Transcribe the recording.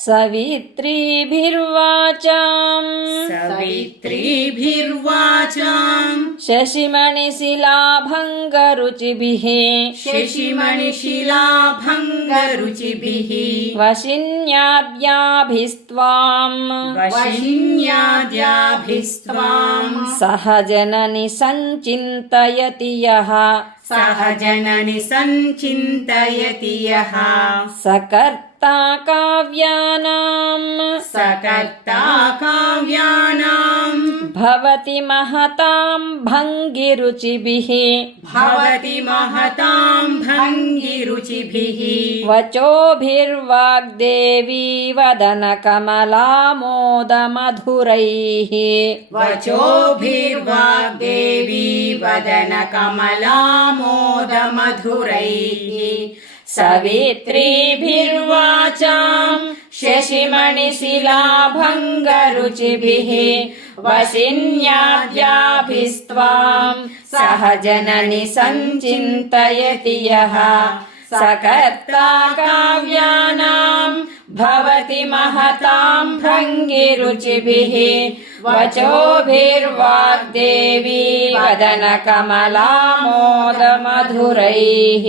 सवित्रीभिर्वाचां शशिमणिशिलाभङ्गरुचिभिः वशिन्याद्याभिस्त्वां सह जननि सञ्चिन्तयति यः सकर्ता काव्यानां भवति महतां भङ्गिरुचिभिः वचोभिर्वाग्देवी वदनकमलामोदमधुरैः सवित्रीभिर्वाचां शशिमणिशिलाभङ्गरुचिभिः वशिन्याद्याभिस्त्वां सह जननि सञ्चिन्तयति यः सकर्ता काव्यानां भवति महतां भङ्गिरुचिभिः वचोभिर्वाग्देवी वदनकमलामोदमधुरैः।